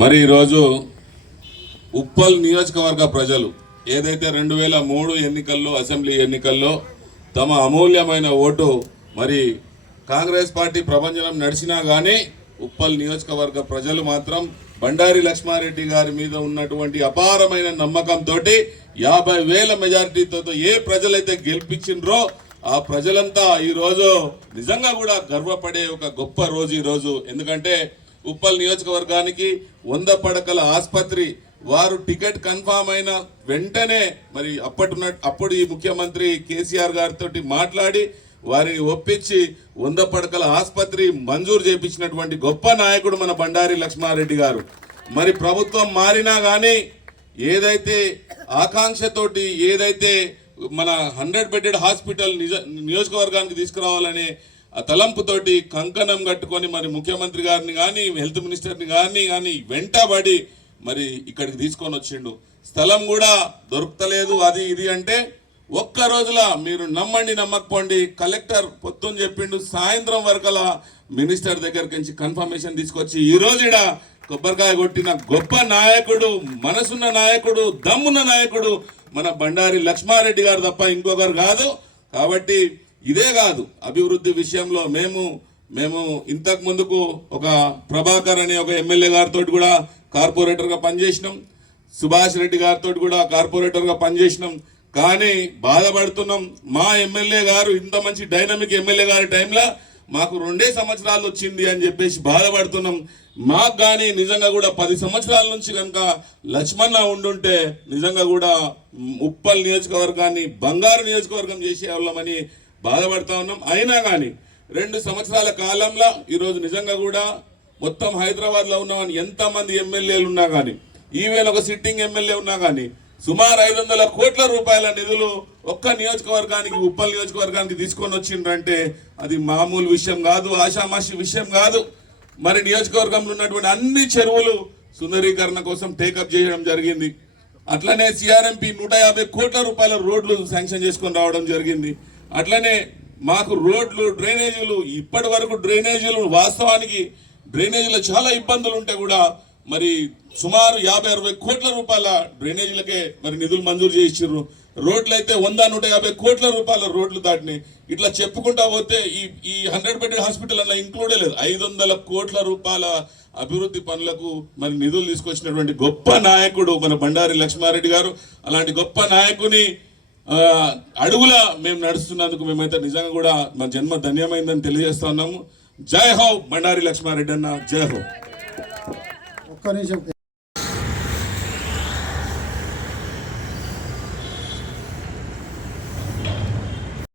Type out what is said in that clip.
మరి ఈరోజు ఉప్పల్ నియోజకవర్గ ప్రజలు ఏదైతే 2003 ఎన్నికల్లో అసెంబ్లీ ఎన్నికల్లో తమ అమూల్యమైన ఓటు మరి కాంగ్రెస్ పార్టీ ప్రభంజనం నడిచినా కానీ ఉప్పల్ నియోజకవర్గ ప్రజలు మాత్రం బండారి లక్ష్మారెడ్డి గారి మీద ఉన్నటువంటి అపారమైన నమ్మకంతో 50,000 మెజారిటీతో ఏ ప్రజలైతే గెలిపించిండ్రో ఆ ప్రజలంతా ఈరోజు నిజంగా కూడా గర్వపడే ఒక గొప్ప రోజు ఈరోజు. ఎందుకంటే ఉప్పల్ నియోజకవర్గానికి 100 పడకల ఆసుపత్రి వారు టికెట్ కన్ఫామ్ అయిన వెంటనే మరి అప్పుడు ఈ ముఖ్యమంత్రి కేసీఆర్ గారితో మాట్లాడి వారిని ఒప్పించి 100 పడకల ఆసుపత్రి మంజూరు చేయించినటువంటి గొప్ప నాయకుడు మన బండారి లక్ష్మారెడ్డి గారు. మరి ప్రభుత్వం మారినా కానీ ఏదైతే ఆకాంక్షతోటి ఏదైతే మన 100 బెడెడ్ హాస్పిటల్ నియోజకవర్గానికి తీసుకురావాలనే ఆ తలంపుతోటి కంకణం కట్టుకొని మరి ముఖ్యమంత్రి గారిని కానీ హెల్త్ మినిస్టర్ని కానీ వెంటబడి మరి ఇక్కడికి తీసుకొని వచ్చిండు. స్థలం కూడా దొరుకుతలేదు అది ఇది అంటే ఒక్క రోజులా మీరు నమ్మండి నమ్మకపోండి కలెక్టర్ పొద్దున్న చెప్పిండు, సాయంత్రం వరకలా మినిస్టర్ దగ్గరికి నుంచి కన్ఫర్మేషన్ తీసుకొచ్చి ఈ రోజు ఇడ కొబ్బరికాయ కొట్టిన గొప్ప నాయకుడు, మనసున్న నాయకుడు, దమ్మున్న నాయకుడు మన బండారి లక్ష్మారెడ్డి గారు తప్ప ఇంకొకరు కాదు. కాబట్టి ఇదే కాదు, అభివృద్ధి విషయంలో మేము ఇంతకు ముందుకు ఒక ప్రభాకర్ అనే ఒక ఎమ్మెల్యే గారితో కూడా కార్పొరేటర్గా పనిచేసినాం, సుభాష్ రెడ్డి గారితో కూడా కార్పొరేటర్గా పనిచేసినాం. కానీ బాధపడుతున్నాం, మా ఎమ్మెల్యే గారు ఇంత మంచి డైనమిక్ ఎమ్మెల్యే గారి టైంలో మాకు 2 సంవత్సరాలు వచ్చింది అని చెప్పేసి బాధపడుతున్నాం. మాకు కానీ నిజంగా కూడా 10 సంవత్సరాల నుంచి కనుక లక్ష్మణ ఉండుంటే నిజంగా కూడా ఉప్పల్ నియోజకవర్గాన్ని బంగారు నియోజకవర్గం చేసేవాళ్ళమని బాధపడుతూ ఉన్నాం. అయినా కానీ 2 సంవత్సరాల కాలంలో ఈరోజు నిజంగా కూడా మొత్తం హైదరాబాద్లో ఉన్న ఎంతమంది ఎమ్మెల్యేలు ఉన్నా కానీ ఈవేళ ఒక సిట్టింగ్ ఎమ్మెల్యే ఉన్నా కానీ సుమారు 500 కోట్ల రూపాయల నిధులు ఒక్క నియోజకవర్గానికి ఉప్పల్ నియోజకవర్గానికి తీసుకొని వచ్చిండ్రంటే అది మామూలు విషయం కాదు, ఆషామాషి విషయం కాదు. మరి నియోజకవర్గంలో ఉన్నటువంటి అన్ని చెరువులు సుందరీకరణ కోసం టేకప్ చేయడం జరిగింది. అట్లనే సిఆర్ఎంపి 150 కోట్ల రూపాయల రోడ్లు శాంక్షన్ చేసుకొని రావడం జరిగింది. అట్లనే మాకు రోడ్లు డ్రైనేజీలు ఇప్పటి వరకు డ్రైనేజీలు వాస్తవానికి డ్రైనేజీలో చాలా ఇబ్బందులు ఉంటే కూడా మరి సుమారు 50-60 కోట్ల రూపాయల డ్రైనేజీలకే మరి నిధులు మంజూరు చేయించారు. రోడ్లు అయితే 100-150 కోట్ల రూపాయల రోడ్లు దాటినాయి. ఇట్లా చెప్పుకుంటా పోతే ఈ 100 బెడెడ్ హాస్పిటల్ అలా ఇంక్లూడే లేదు. 500 కోట్ల రూపాయల అభివృద్ధి పనులకు మరి నిధులు తీసుకొచ్చినటువంటి గొప్ప నాయకుడు మన బండారి లక్ష్మారెడ్డి గారు. అలాంటి గొప్ప నాయకుని అడుగుల మేము నడుస్తున్నందుకు మేమైతే నిజంగా కూడా మా జన్మ ధన్యమైందని తెలియజేస్తా ఉన్నాము. జై హో బండారి లక్ష్మారెడ్డి అన్న, జై హో. ఒక్క నిమిషం.